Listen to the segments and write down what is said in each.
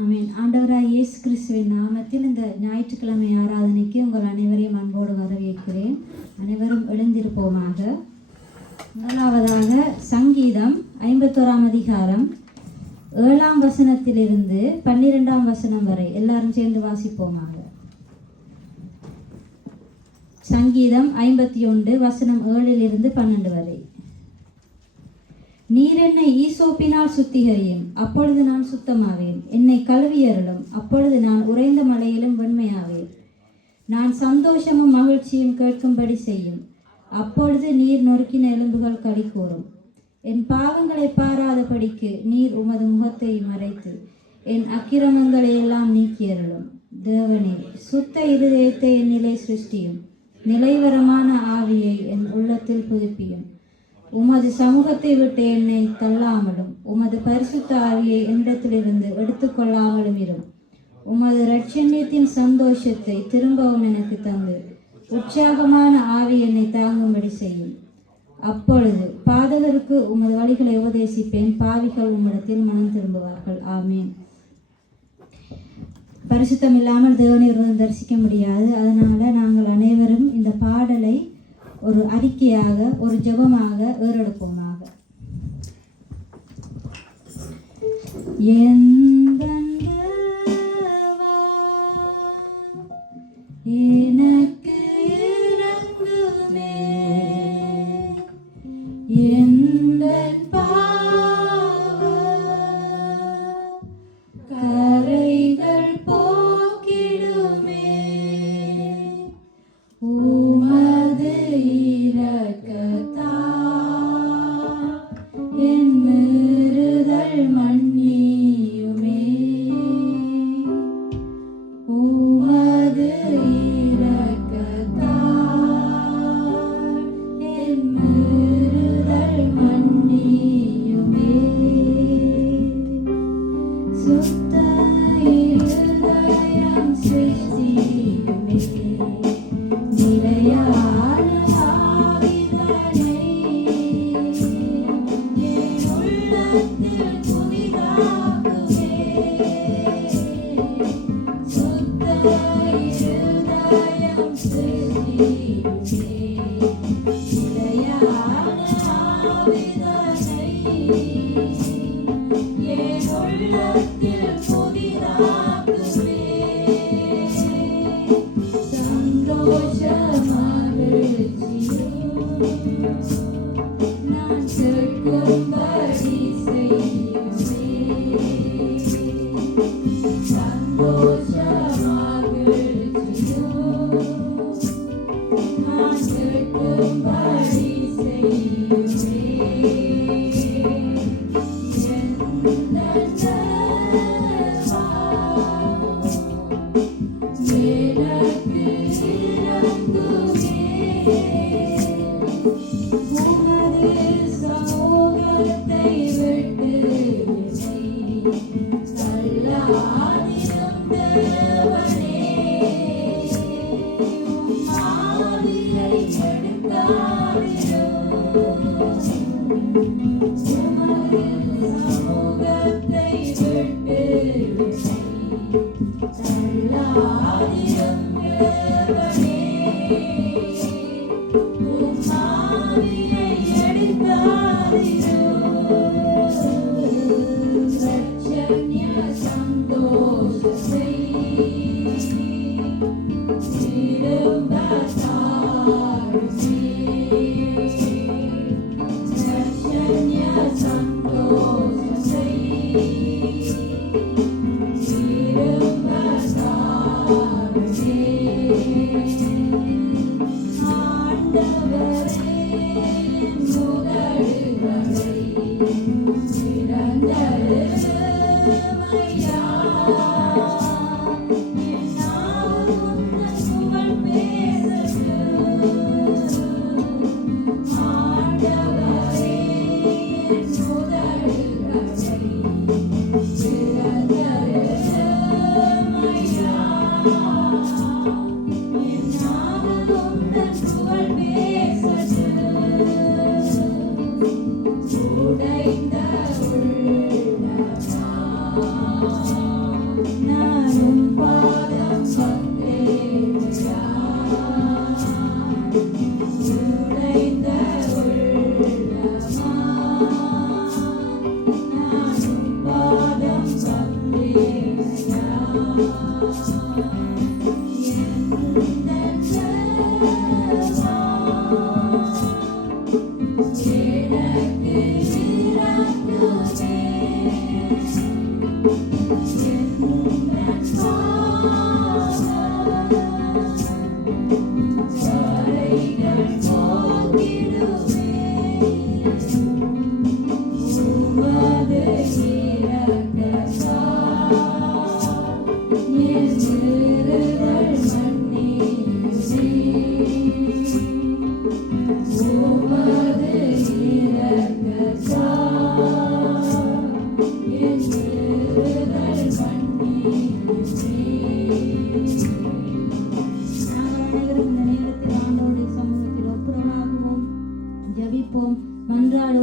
ஆமீன். ஆண்டவராய் இயேசு கிறிஸ்துவின் நாமத்தில் இந்த ஞாயிற்றுக்கிழமை ஆராதனைக்கு உங்கள் அனைவரையும் அன்போடு வரவேற்கிறேன். அனைவரும் எழுந்திருப்போமாக. முதலாவதாக சங்கீதம் 51 அதிகாரம் 7 வசனத்திலிருந்து 12 வசனம் வரை எல்லாரும் சேர்ந்து வாசிப்போமாக. சங்கீதம் 51 வசனம் 7 12 வரை. நீர் என்னை ஈசோப்பினால் சுத்திகரியும், அப்பொழுது நான் சுத்தமாவேன். என்னை கழுவியருளும், அப்பொழுது நான் உறைந்த மலையிலும் வெண்மையாவேன். நான் சந்தோஷமும் மகிழ்ச்சியும் கேட்கும்படி செய்யும், அப்பொழுது நீர் நொறுக்கின எலும்புகள் களி கூறும். என் பாவங்களை பாராதபடிக்கு நீர் உமது முகத்தை மறைத்து என் அக்கிரமங்களை எல்லாம் நீக்கியருளும். தேவனே, சுத்த இருதயத்தை என்னிலே சிருஷ்டியும், நிலைவரமான ஆவியை என் உள்ளத்தில் புதுப்பியும். உமது சமூகத்தை விட்டு என்னை தள்ளாமலும், உமது பரிசுத்த ஆவியை என்னிடத்திலிருந்து எடுத்துக்கொள்ளாமலும் இரும். உமது இரட்சண்யத்தின் சந்தோஷத்தை திரும்பவும் எனக்கு தந்து உற்சாகமான ஆவி என்னை தாங்கும்படி செய்யும். அப்பொழுது பாதகருக்கு உமது வழிகளை உபதேசிப்பேன், பாவிகள் உம்மிடத்தில் மனம் திரும்புவார்கள். ஆமீன். பரிசுத்தம் இல்லாமல் தேவனை ஒருவரும் தரிசிக்க முடியாது. அதனால நாங்கள் அனைவரும் இந்த பாடலை ஒரு அறிக்கையாக, ஒரு ஜெபமாக ஏறெடுப்போமாக. எனக்கு இரங்குமே, எந்தன் பாவ கரைகள் போக்கிடுமே. உமது இரக்கத்தால் என் மீறுதல் மன்னியுமே. உமது இரக்கத்தால் என் மீறுதல் மன்னியுமே. சுத்த இருதயம் சிருஷ்டியுமே, நிலையான ஆவிதனை என் உள்ளத்தில் புதிதாக்குமே. சுத்த இருதயம் சிருஷ்டியுமே, நிலையான ஆவிதனை என் உள்ளத்தில் புதிதாக்குமே. நான் கேட்கும்படி செய்யுமே. சந்தோஷமாக நான் கேட்கும்படி செய்யுமே.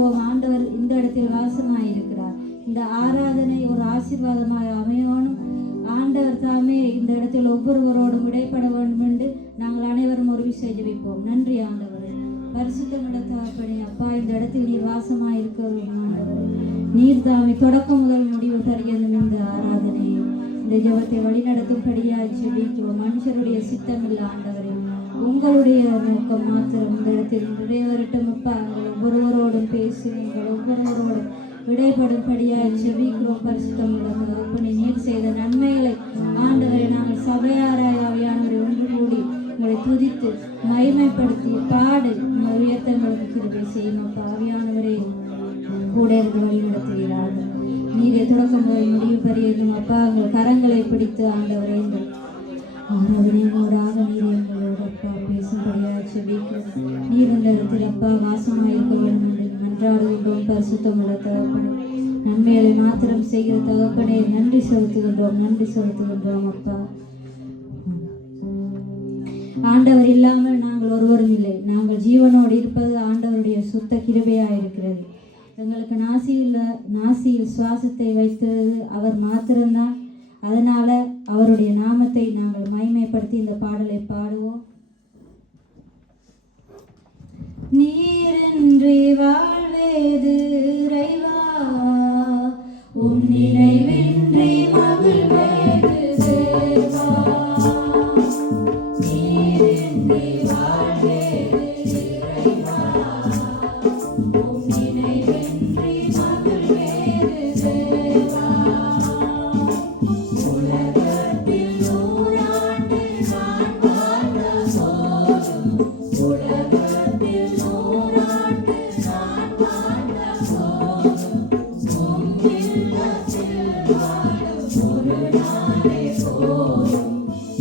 உணர்வோம், ஆண்டவர் இந்த இடத்தில் வாசமாயிருக்கிறார். இந்த ஆராதனை ஒரு ஆசீர்வாதமாக அமையணும். ஆண்டவர் தாமே இந்த இடத்தில் ஒவ்வொருவரோடும் இடைப்பட வேண்டும் என்று நாங்கள் அனைவரும் ஒரு விஷயம் ஜெபிப்போம். நன்றி ஆண்டவரே, பரிசுத்தமுள்ள தகப்பனே. அப்பா, இந்த இடத்தில் நீர் வாசமாயிருக்கிறோம் ஆண்டவரே. நீர் தாமே தொடக்கம் முதல் முடிவு பரியந்தம் இந்த ஆராதனை இந்த ஜெபத்தை வழிநடத்தும்படியாக ஜெபிக்கிறோம். மனுஷருடைய சித்தம் இல்லை ஆண்டவரே, உங்களுடைய நோக்கம் மாத்திரம் இந்த இடத்தில் நிறைவேறட்டும். அப்பா, ஒவ்வொருவரோடும் பேசுங்கள், ஒவ்வொருவரோடும் விடைபடும்படியாக ஜெபிக்கிறோம். பரிசுத்தமுள்ள தகப்பனே, நீர் செய்த நன்மைகளை ஆண்டவரை நாங்கள் சபையாராய் ஆவியானவரை ஒன்று கூடி உங்களை துதித்து மகிமைப்படுத்தி பாடு உயர்த்தங்களுக்கு கிருபை செய்யும். அப்பா, ஆவியானவரே கூட இருந்து வழி நடத்துகிறார்கள். நீரை தொடக்கம் போய் முடிவு பரியதும் அப்பா, உங்கள் கரங்களை பிடித்து ஆண்டவரே ஆராதனையோடாக நீர் எங்களோட அப்பா பேசும்படியாக ஜெபிக்கிறோம். நீர் இந்த இடத்தில் அப்பா வாசமாயிருக்க வேண்டும் என்று மன்றாடுகின்றோம். பரிசுத்தமுள்ள தகப்பனே, நன்மைகளை மாத்திரம் செய்கிற தகப்பனே, நன்றி செலுத்துகின்றோம், நன்றி செலுத்துகின்றோம். அப்பா, ஆண்டவர் இல்லாமல் நாங்கள் ஒருவரும் இல்லை. நாங்கள் ஜீவனோடு இருப்பது ஆண்டவருடைய சுத்த கிருபையாயிருக்கிறது. எங்களுக்கு நாசியில் சுவாசத்தை வைத்தது அவர் மாத்திரம்தான். அதனால அவருடைய நாமத்தை நாங்கள் மகிமைப்படுத்தி இந்த பாடலை பாடுவோம். நீரின்றி வாழ்வேது இறைவா, உன் நினைவின்றி மகிழ்வேது தேவா. நீரின்றி வாழ்வேது இறைவா, உன் நினைவின்றி மகிழ்வேது தேவா. உலகத்தில் 100 ஆண்டு நான் வாழ்ந்த போதும், உலகத்தில் 100 ஆண்டு நான் வாழ்ந்த போதும், உம் இல்லத்தில் வாழும் ஒரு நாளே போதும்.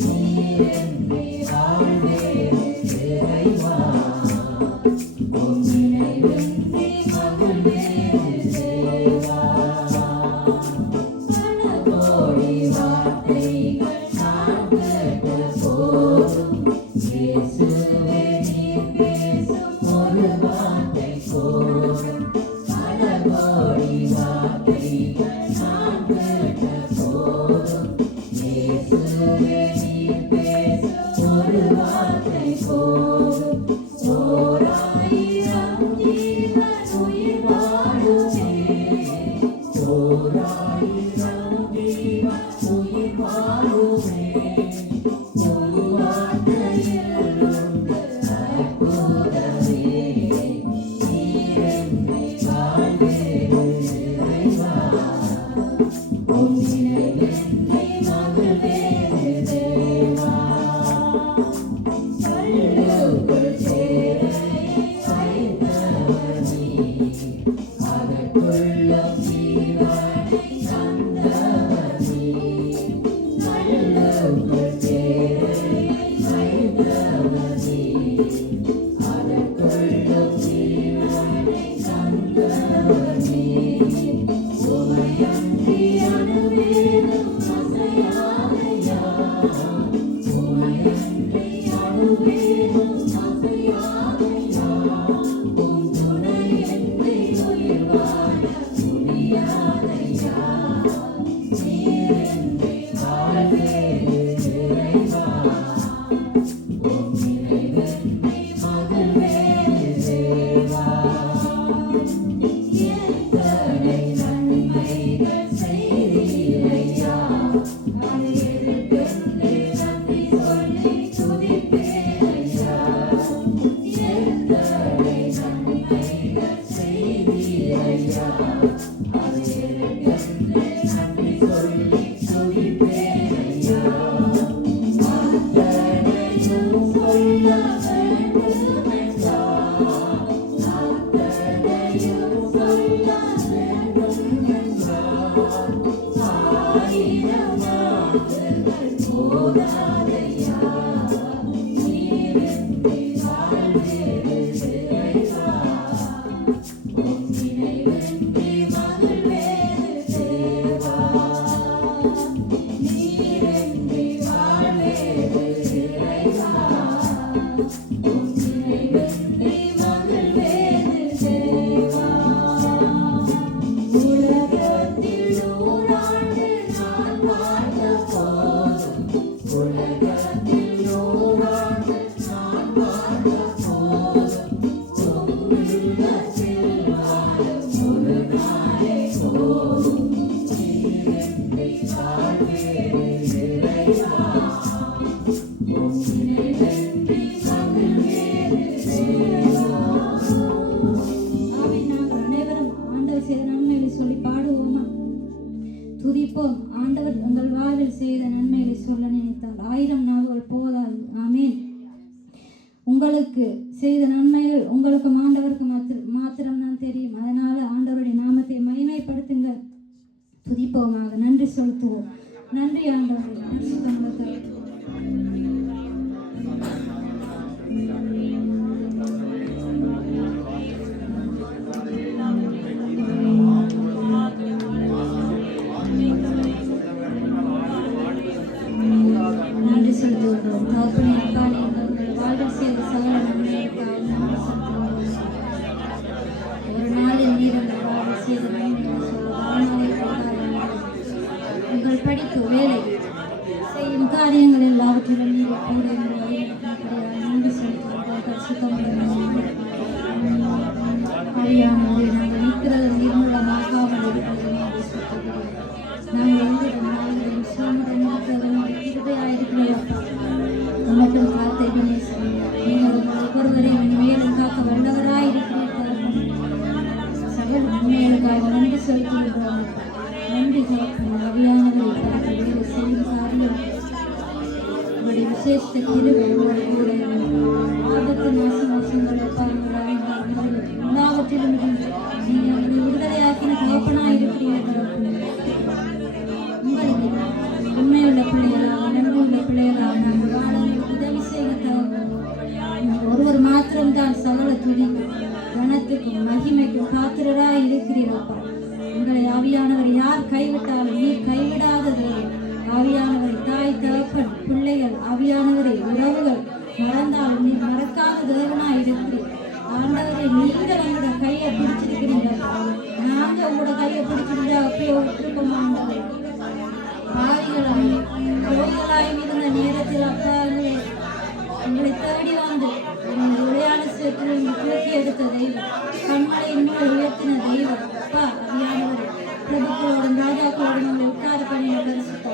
நீரின்றி வாழ்வேது இறைவா, உம் நினைவின்றி மகிழ்வேது தேவா. பல கோடி வார்த்தைகள் நான் கேட்ட போதும், இயேசுவே நீர் பேசும் ஒரு வார்த்தை போதும். பல கோடி வார்த்தைகள் நான் கேட்ட போதும், இயேசுவே நீர் பேசும் ஒரு வார்த்தை போதும். 1000 ஜீவன் உயிர் வாழுமே, 1000 ஜீவன் உயிர் வாழுமே. உம் வார்த்தையில் உண்டு அற்புதமே. நீரின்றி வாழ்வேது இறைவா, உம் நினைவின்றி மகிழ்வேது தேவா. கல்லுக்குள் சேரையை வைத்தவர் நீர், அதற்குள்ளும் ஜீவனை தந்தவர் நீர். கல்லுக்குள் சேரையை வைத்தவர் நீர், அதற்குள்ளும் ஜீவனை தந்தவர் நீர். உமையன்றி அணுவேதும் அசையாதையா, உமையன்றி அணுவேதும் அசையாதையா. உம் துணையின்றி உயிர் வாழ முடியாதையா. நீரின்றி வாழ்வேது இறைவா, உம் நினைவின்றி மகிழ்வேது தேவா. எத்தனை நன்மைகள் செய்தீரையா, அதை எதற்கென்று நன்றி சொல்லி துதிப்பேனையா. எத்தனை நன்மைகள் செய்தீரையா, அதை எதற்கென்று நன்றி சொல்லி துதிப்பேனையா. அத்தனையும் சொல்ல வேண்டுமென்றார், அத்தனையும் சொல்ல வேண்டுமென்றார். 1000 ஆண்டுகள் போதாதையா. நீரின்றி வாழ்வேது இறைவா, உம் நினைவின்றி மகிழ்வேது துதிப்போம். ஆண்டவர் உங்கள் வாழ்வில் செய்த நன்மைகளை சொல்ல நினைத்தால் 1000 நாள்கள் போதாது. ஆமேன். உங்களுக்கு செய்த நன்மைகள் உங்களுக்கு ஆண்டவருக்கு மாத்திரம்தான் தெரியும். அதனால ஆண்டவருடைய நாமத்தை மகிமைப்படுத்துங்க. துதிப்போமாக, நன்றி செலுத்துவோம். நன்றி ஆண்டவரே. நன்றி செலுத்துவோம். தகப்பனே, அப்பா, நீங்கள் வாழ்வில் செய்த சகல நன்மைகளுக்காக நன்றி செலுத்துவோம். ஒரு நாளில் நீர் எங்கள் வாழ்வில் செய்த நன்மைகளை உங்கள் படிப்பு, வேலை செய்யும் காரியங்கள் எல்லாவற்றிலும் நீர் கூட நன்றி செலுத்துவோம். அறியாமல் நாங்கள் நிற்கிறது நீர் மூலமாகாமல் இருக்கிறது. நாங்கள் எங்களுடைய இருதயாயிருக்கிறோம். உமக்கும் காத்தை நீங்கள் ஒவ்வொருவரையும் மேலும் காக்க வல்லவராயிருக்கிறீர்கள். சகல நன்மைகளுக்காக நன்றி செலுத்துகின்றோம். நன்றி அவியானவரை வேலை செய்யும் காரியம் உங்களுடைய விசேஷ கிருபையோடு கூட ஆபத்து நாசங்களை எல்லாவற்றிலும் நீங்கள் உங்களை விடுதலையாக்கின தகப்பனாக இருக்கிறீர்கள். உங்களுக்கு உண்மையுள்ள பிள்ளைகளாக நன்மையுள்ள பிள்ளைகளாக நாங்கள் வாழ உதவி செய்ய ஒருவர் மாத்திரம்தான் சகல துதிக்கும் கனத்துக்கும் மகிமைக்கும் பாத்திரராக இருக்கிறீரப்பா. உங்களை ஆவியானவர் யார் கைவிட்டாலும் நீர் கைவிடாதது. ஆவியானவரை தாய், தகப்பன், பிள்ளைகள், ஆவியானவரை உறவுகள் மறந்தாலும் நீர் மறக்காத தேவனாய் இருக்கிறீர். ஆண்டவரை நீங்கள் உங்களோட கையை பிடிச்சிருக்கிறீர்கள். நாங்கள் உங்களோட கையை பிடிச்சிருந்தா அப்படியே விட்டுருக்கோம். ஆண்டவர் பாவிகளாய் கோயிலாயும் இருந்த நேரத்தில் அப்பாங்களே உங்களை தேடி வந்து உங்களை விளையாட சேர்த்து தூக்கி எடுத்த தெய்வம், கண்மலை இன்னும் உயர்த்தின தெய்வம் அப்பா. அறியானவர் பிரபுக்களோடும் ராஜாக்களோடும் உங்களை உட்கார பண்ணிய பரிசுத்த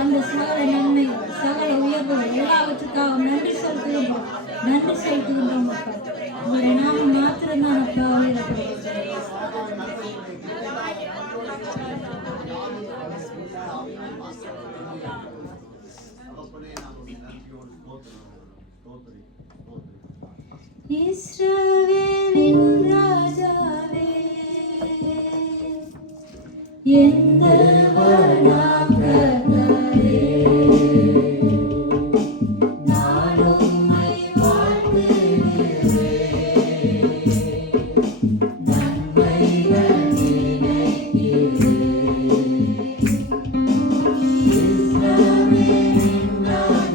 அந்த சகல நன்மை சகல உயர்வுகள் எல்லாவற்றுக்காக நன்றி செலுத்துகின்றோம். நன்றி செலுத்துகின்றோம் அப்பா. உங்களுடைய நாமம் மாத்திரம்தான் அப்பா உயரப்படுகிறது. இஸ்ரவேலின் ராஜாவே, என் தேவனாம் கர்த்தரே, நான் உம்மை வாழ்த்துகிறேன். நன்மைகள் நினைக்கிறேன். இஸ்ரவேலின் ராஜாவே,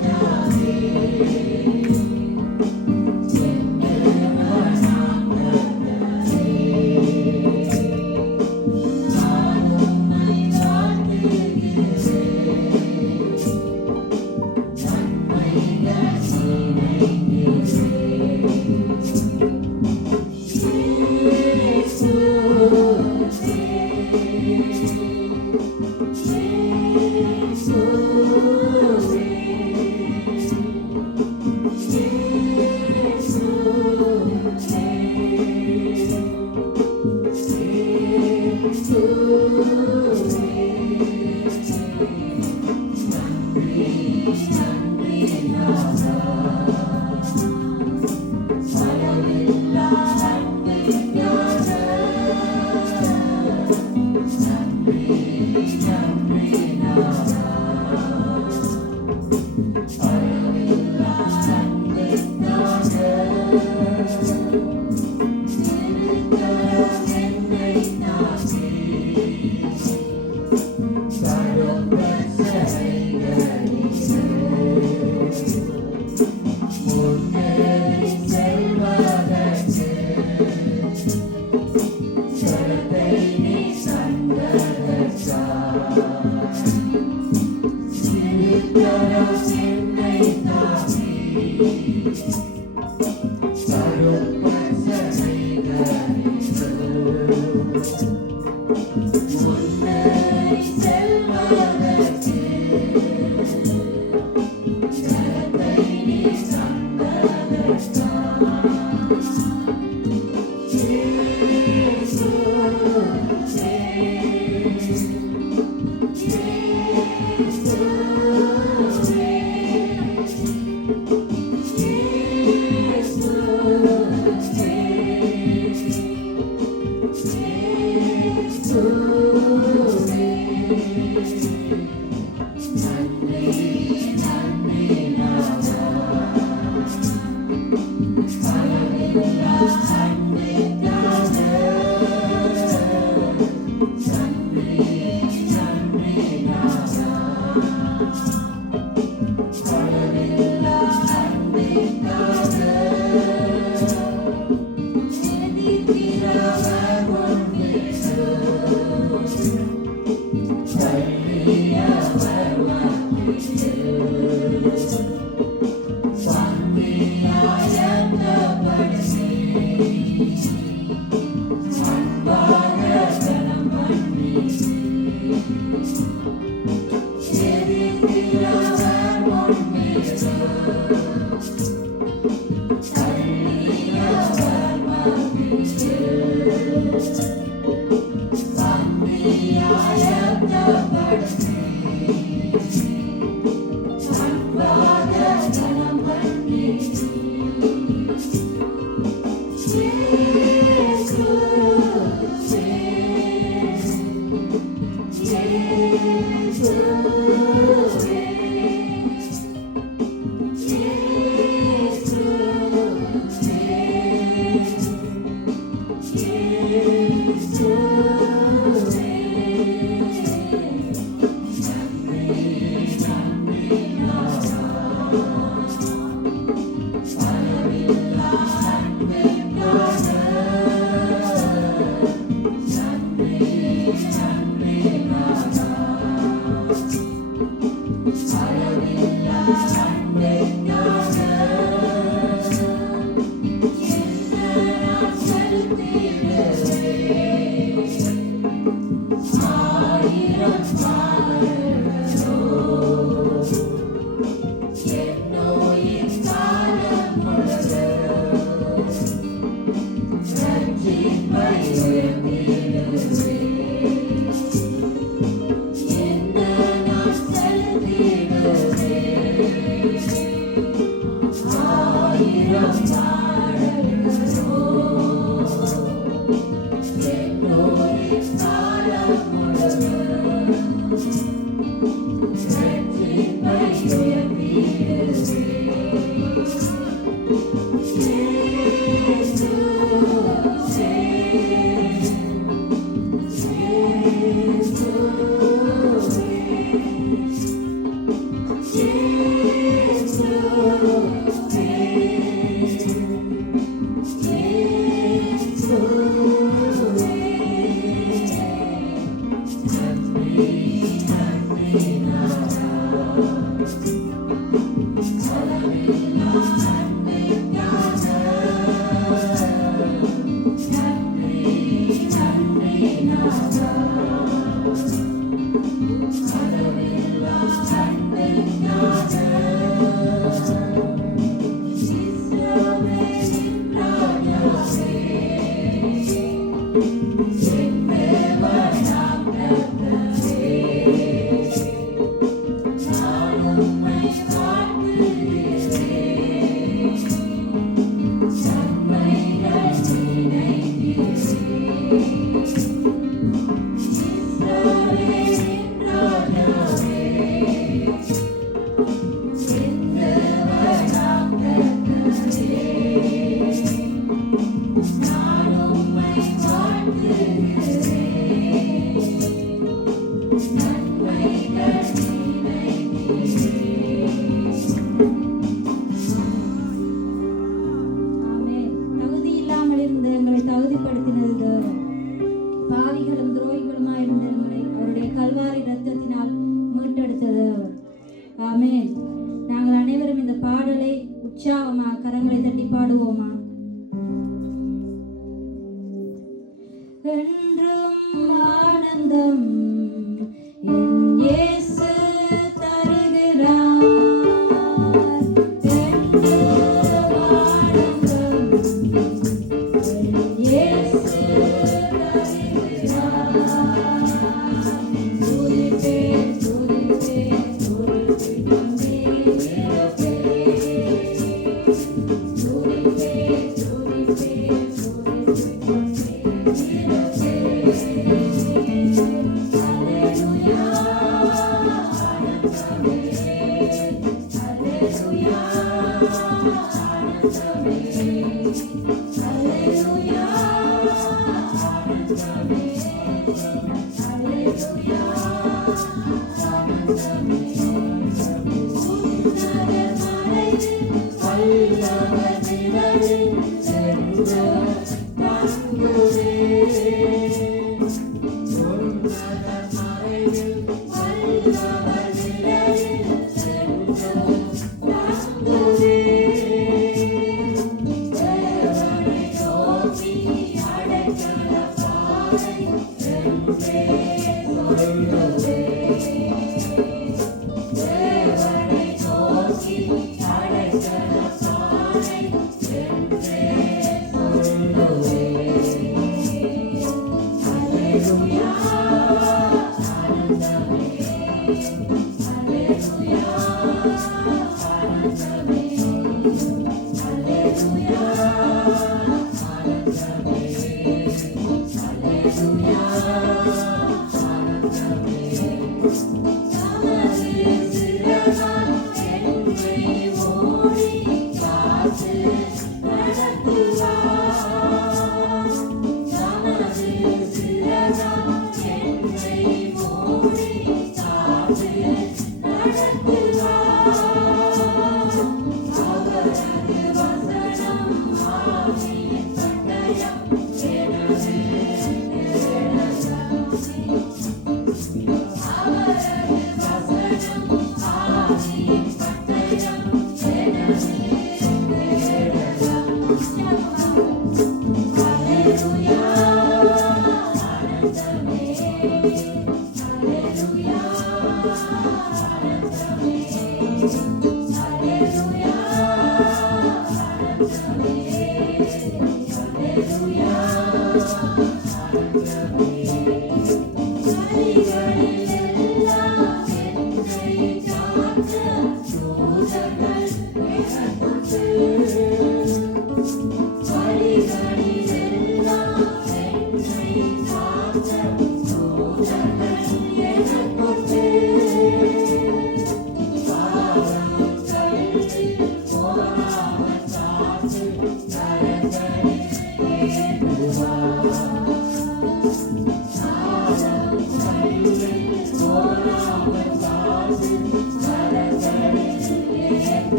Thank you.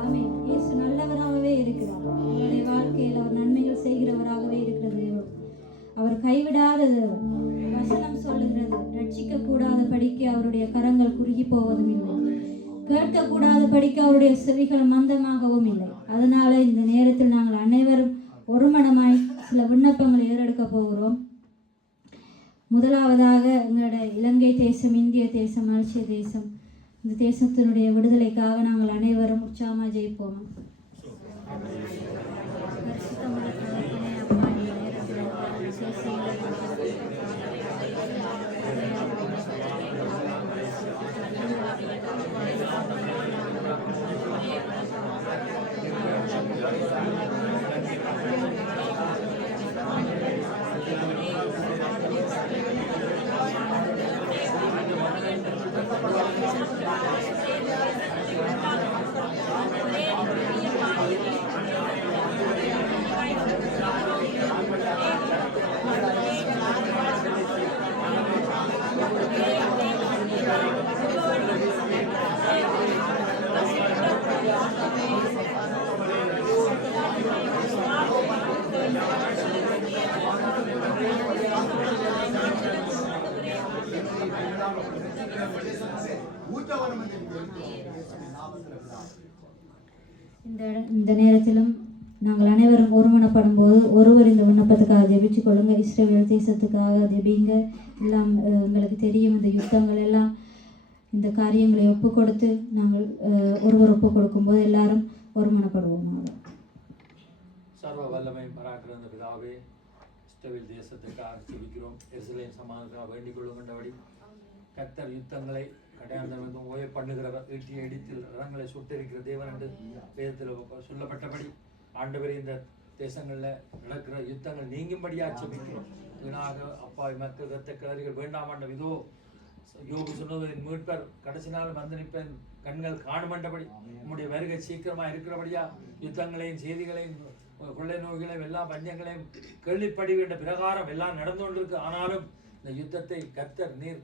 ஆமென். இயேசு நல்லவராகவே இருக்கிறார். நம்முடைய வாழ்க்கையில் அவர் நன்மைகள் செய்கிறவராகவே இருக்கிற தேவன். அவர் கைவிடாத தேவன். வசனம் சொல்லுகிறது, ரட்சிக்க கூடாத படிக்க அவருடைய கரங்கள் குறுகி போவதும் இல்லை, கேட்கக்கூடாத படிக்க அவருடைய செவிகள் மந்தமாகவும் இல்லை. அதனால இந்த நேரத்தில் நாங்கள் அனைவரும் ஒருமனமாய் சில விண்ணப்பங்களை ஏறெடுக்க போகிறோம். முதலாவதாக எங்களுடைய இலங்கை தேசம், இந்திய தேசம், மலேசிய தேசம், இந்த தேசத்தினுடைய விடுதலைக்காக நாங்கள் அனைவரும் உற்சாகமாக ஜெயிப்போம். இந்த நேரத்திலும் நாங்கள் அனைவரும் ஒருமனப்படும் போது ஒருவர் இந்த விண்ணப்பத்துக்காக ஜெபிச்சு கொள்ளுங்க. இஸ்ரவேல் தேசத்துக்காக ஜெபிங்க. எல்லாம் எங்களுக்கு தெரியும், இந்த யுத்தங்கள் எல்லாம் இந்த காரியங்களை ஒப்பு கொடுத்து நாங்கள் ஒருவர் ஒப்பு கொடுக்கும்போது எல்லாரும் ஒருமனப்படுவோம். சர்வ வல்லமை பராக்கிரந்த பிதாவே, இஸ்ரவேல் தேசத்துக்காக ஜெபிக்கிறோம். எருசலேம் சமாதானத்துக்காக வேண்டிக் கொள்ளுகின்றபடி கர்த்தர் யுத்தங்களை கடையாந்தவனுக்கும் ஓய பண்ணுகிறவர், ஈட்டிய இடித்தில் ரதங்களை சுட்டரிக்கிற தேவன் என்று வேதத்தில் சொல்லப்பட்டபடி ஆண்டவரே இந்த தேசங்களில் நடக்கிற யுத்தங்கள் நீங்கும்படியாக ஜெபிக்கிறோம். வீணாக அப்பாவி மக்கள் ரத்த கிளறிகள் வேண்டாமாண்ட விதோ யோபு சொன்னதின் மீட்பர் கடைசி நாள் வந்து நிற்பேன் கண்கள் காணுமண்டபடி நம்முடைய வருகை சீக்கிரமாக இருக்கிறபடியா யுத்தங்களையும் செய்திகளையும் கொள்ளை நோய்களையும் எல்லாம் பஞ்சங்களையும் கேள்விப்படுகின்ற பிரகாரம் எல்லாம் நடந்து கொண்டிருக்கு. ஆனாலும் இந்த யுத்தத்தை கர்த்தர் நீர்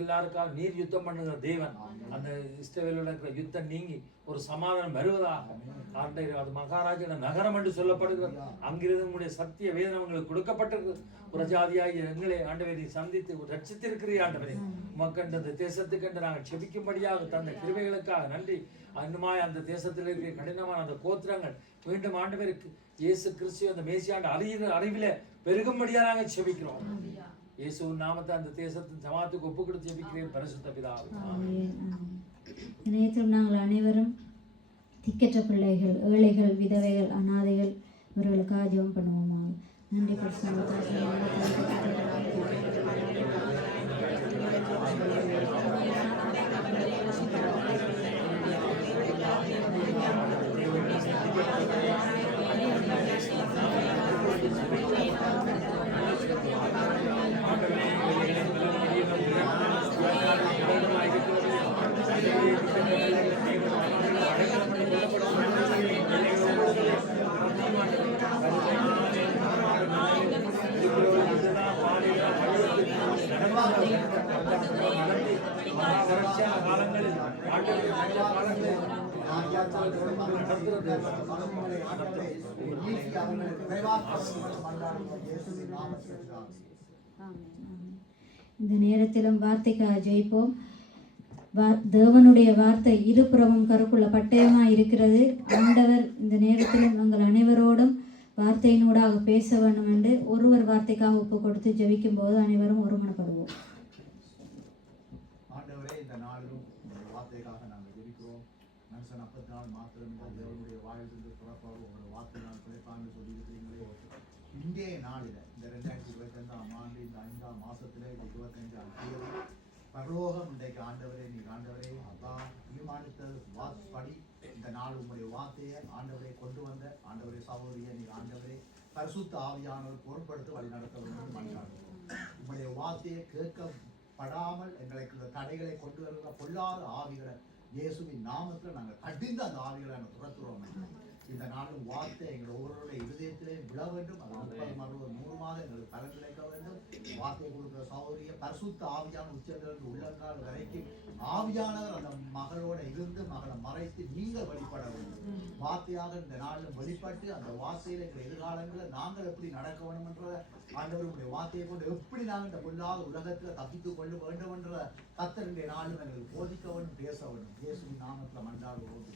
எல்லாருக்காக நீர் யுத்தம் பண்ணுகிற தேவன். அந்த இஸ்ரவேலோட இருக்கிற யுத்தம் நீங்கி ஒரு சமாதானம் வருவதாக அது மகாராஜா நகரம் என்று சொல்லப்படுகிறது. அங்கிருந்து உங்களுடைய சத்திய வேதனை உங்களுக்கு கொடுக்கப்பட்டிருக்கு. புறஜாதியாகி எங்களை ஆண்டவரை சந்தித்து ரட்சித்திருக்கிறீர். ஆண்டவரை மக்கள் அந்த தேசத்துக்கு நாங்கள் செபிக்கும்படியாக தந்த கிருபைகளுக்காக நன்றி. இன்னுமாய் அந்த தேசத்தில் இருக்கிற கடினமான அந்த கோத்திரங்கள் மீண்டும் ஆண்டவருக்கு இயேசு கிறிஸ்து அந்த மேசியாண்ட அறிவில பெருகும்படியாக நாங்கள் செபிக்கிறோம். இயேசுவின் நாமத்தை அந்த தேசத்தின் சமாத்துக்கு ஒப்பு கொடுத்து ஜெபிக்கிறேன் பரிசுத்த பிதாவே. நேற்றும் நாங்கள் அனைவரும் திக்கற்ற பிள்ளைகள், ஏழைகள், விதவைகள், அனாதைகள் இவர்களுக்காக ஜெபம் பண்ணுவோமா? நன்றி இந்த நேரத்திலும் வார்த்தைக்காக ஜெயிப்போம். தேவனுடைய வார்த்தை இருபுறமும் கருக்குள்ள பட்டயமாக இருக்கிறது. ஆண்டவர் இந்த நேரத்திலும் உங்கள் அனைவரோடும் வார்த்தையினூடாக பேச வேண்டும் என்று ஒருவர் வார்த்தைக்காக ஒப்பு கொடுத்து ஜெபிக்கும் போது அனைவரும் ஒருமனப்படுவோம். ஆண்டவரே, இந்த நாளிலும் வார்த்தைக்காக நாங்கள் ஜெபிக்கிறோம். மனுஷன் 40 நாள் மாத்திரம் தேவனுடைய வாயிலிருந்து புறப்பாடு உங்களோட வார்த்தை நாள் பிழைப்பான்னு சொல்லியிருக்கிறீங்களே. இன்றைய நாளில் இந்த 2025ஆம் ஆண்டு இந்த 5ஆம் மாசத்துல 25ஆம் தேதி பரலோகம் இன்றைக்கு ஆண்டவரே நீ ஆண்டவரே அப்பா தீர்மானித்தது வாக்குப்படி இந்த நாள் உங்களுடைய வார்த்தையை ஆண்டவரை கொண்டு வந்த ஆண்டவரே சகோதரியை நீ ஆண்டவரே பரிசுத்த ஆவியானவர் பொருட்படுத்த வழி நடத்த வேண்டும் மன்றாடுகிறோம். உங்களுடைய வார்த்தையை கேட்கப்படாமல் எங்களுக்கு தடைகளை கொண்டு வருகிற பொல்லாத ஆவிகளை இயேசுவின் நாமத்தில் நாங்கள் கடிந்து அந்த ஆவிகளை நாங்கள் துரத்துறோம். இந்த நாளும் வார்த்தை எங்கள் ஒவ்வொருடைய இருதயத்திலே விழ வேண்டும். அது 30, 60, 100 மாதம் எங்களுக்கு பலன் கிடைக்க வேண்டும். வார்த்தை கொடுக்கிற சகோதரிய பரிசுத்த ஆவியான உச்சத்திலிருந்து உள்ளங்கால் வரைக்கும் ஆவியானவர் அந்த மகளோட இருந்து மகளை மறைத்து நீங்கள் வெளிப்பட வேண்டும். வார்த்தையாக இந்த நாளிலும் வெளிப்பட்டு அந்த வார்த்தையில எங்கள் எதிர்காலங்களில் நாங்கள் எப்படி நடக்க வேண்டும் என்ற ஆண்டவருடைய வார்த்தையை கொண்டு எப்படி நாங்கள் இந்த பொல்லாத உலகத்தில் தப்பித்துக் கொள்ள வேண்டும் என்ற கர்த்தருடைய நாளும் எங்களுக்கு போதிக்க வேண்டும், பேச வேண்டும். இயேசுவின் நாமத்தில் மன்றாடுகிறோம்.